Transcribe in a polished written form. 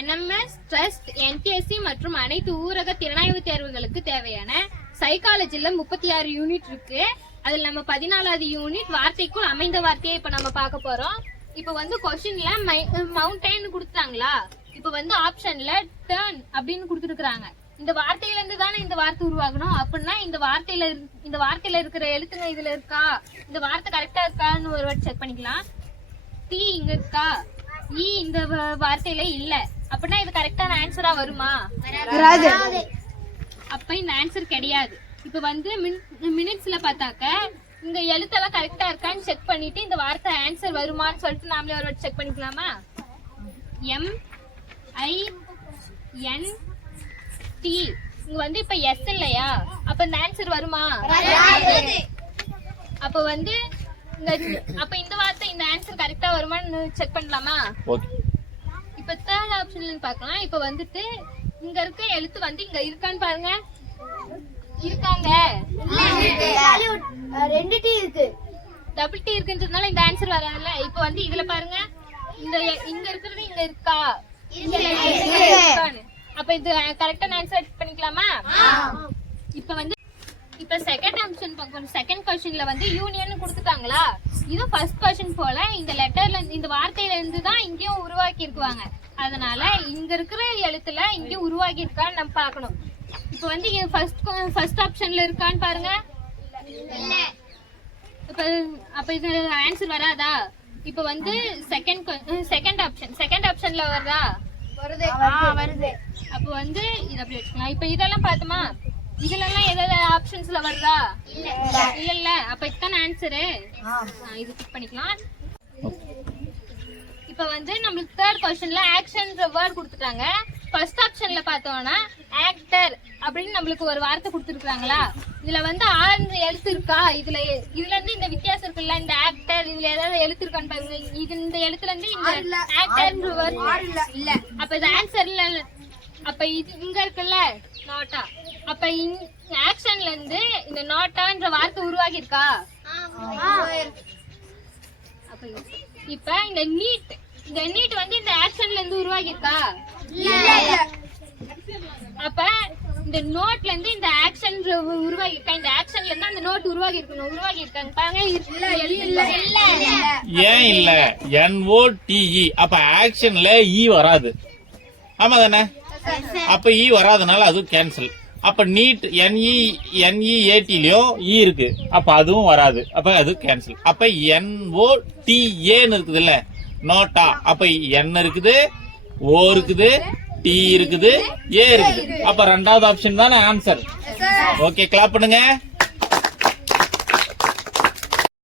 NMS, trust, NTSC மற்றும் அனைத்து ஊரக திறனாய்வு தேர்வுகளுக்கு தேவையான சைக்காலஜில 36 யூனிட் இருக்கு. அதுல நம்ம 14வது யூனிட் வார்த்தைக்குள் அமைந்த வார்த்தையை இப்ப நம்ம பார்க்க போறோம். இப்ப வந்து கொஸ்டின்ல மவுண்டைன் கொடுத்தாங்களா, இப்ப வந்து ஆப்ஷன்ல டர்ன் அப்படின்னு கொடுத்துருக்காங்க. இந்த வார்த்தையில இருந்து தானே இந்த வார்த்தை உருவாகணும். அப்படின்னா இந்த வார்த்தையில இருக்கிற எழுத்துங்க இதுல இருக்கா, இந்த வார்த்தை கரெக்டா இருக்கான்னு ஒரு வாட்டி செக் பண்ணிக்கலாம். டி இங்க இருக்கா, இ இந்த வார்த்தையில இல்ல, அப்படின்னா இது கரெக்டான ஆன்சரா வருமா? வராது. அப்ப இந்த ஆன்சர் கிடையாது. இப்ப வந்து மினிட்ஸ்ல பார்த்தாக்க இங்க எழுத்தெல்லாம் கரெக்டா இருக்கான்னு செக் பண்ணிட்டு இந்த வார்த்தை ஆன்சர் வருமான்னு சொல்லிட்டு நாமளே ஒரு வாட்டி செக் பண்ணிக்கலாமா? MINT இங்க வந்து இப்ப எஸ் இல்லையா, அப்ப இந்த ஆன்சர் வருமா? அப்ப வந்து அப்ப இந்த வார்த்தை இந்த ஆன்சர் கரெக்டா வருமான்னு செக் பண்ணலாமா? இப்ப தேர்ட் ஆப்ஷன் பார்க்கலாம். இப்ப வந்துட்டு இங்க இருக்க எழுத்து வந்து இங்க இருக்கான்னு பாருங்க. இருக்காங்க, ரெண்டு டி இருக்கு, டபுள் டி இருக்குன்றதுனால இந்த ஆன்சர் வராதுல்ல. இப்ப வந்து இதுல பாருங்க, இங்க இருக்கிறது இங்க இருக்கா, அப்ப இது கரெக்டான ஆன்சர் பண்ணிக்கலாமா? இப்ப வந்து செகண்ட் ஆப்ஷன் பார்க்கணும். செகண்ட் क्वेश्चनல வந்து யூனியன் கொடுத்துட்டாங்களா, இது ஃபர்ஸ்ட் क्वेश्चन போல இந்த லெட்டர்ல இந்த வார்த்தையில இருந்து தான் இங்கேயும் உருவாக்கி இருக்குவாங்க. அதனால இங்க இருக்கிற எழுத்துல இங்கேயும் உருவாக்கி இருக்கான்னு நம்ம பார்க்கணும். இப்ப வந்து ஃபர்ஸ்ட் ஆப்ஷன்ல இருக்கான்னு பாருங்க. அப்ப இது ஆன்சர் வராதா? இப்ப வந்து செகண்ட் ஆப்ஷன்ல வருதா? வருது. அப்ப வந்து இது அப்படி வச்சுக்கலாம். இப்ப இதெல்லாம் பார்த்தோமா, இதுல எல்லாம் ஏதாவது ஆப்ஷன்ஸ்ல வருதா? இல்ல. அப்ப இதுதான ஆன்சரு. இது கிளிக் பண்ணிக்கலாம். இப்ப வந்து நம்மளுக்கு தேர்ட் क्वेश्चनல ஆக்ஷன்ன்ற வேர்ட் கொடுத்துட்டாங்க. ஃபர்ஸ்ட் ஆப்ஷன்ல பார்த்தோம்னா ஆக்டர் அப்படின்னு நம்மளுக்கு ஒரு வார்த்தை கொடுத்துருக்காங்களா, இதுல வந்து ஆறு எழுத்து இருக்கா, இதுல இருந்து இந்த வித்தியாசம் இருக்குல்ல, இந்த ஆக்டர் இதுல ஏதாவது எழுத்து இருக்கான்னு பாருங்க. இந்த எழுத்துல இருந்து இந்த ஆக்டர்ன்ற வேர்ட் இல்ல, அப்ப இது ஆன்சர் இல்ல. அப்ப இது இங்க இருக்குல்ல நோட்டா, அப்ப ஆக்ஷன்ல இருந்து இந்த நோட்டான்ற வார்த்தை உருவாகி இருக்கா? அப்ப இப்ப இந்த நீட் வந்து இந்த ஆக்ஷன்ல இருந்து உருவாகி இருக்கா? அப்ப இந்த நோட்ல இருந்து இந்த ஆக்ஷன் உருவாகி இருக்கா? இந்த ஆக்ஷன்ல இருந்து அந்த நோட் உருவாகி இருக்கணும். உருவாகி இருக்காங்க பாருங்க. ஏன் இல்ல? NOTE. அப்ப ஆக்ஷன்ல ஈ வராது, ஆமா தானே? அப்ப ஈ வராதனால அதுவும் கேன்சல். அப்ப நீட் NEATலயும் ஈ இருக்கு, அப்ப அதுவும் வராது, அப்ப அது கேன்சல். அப்ப NOTA இருக்குது இல்ல, நோட்டா. அப்ப N இருக்குது, O இருக்குது, T இருக்குது, A இருக்குது. அப்ப ரெண்டாவது ஆப்ஷன் தானே ஆன்சர். ஓகே, கிளாப் பண்ணுங்க.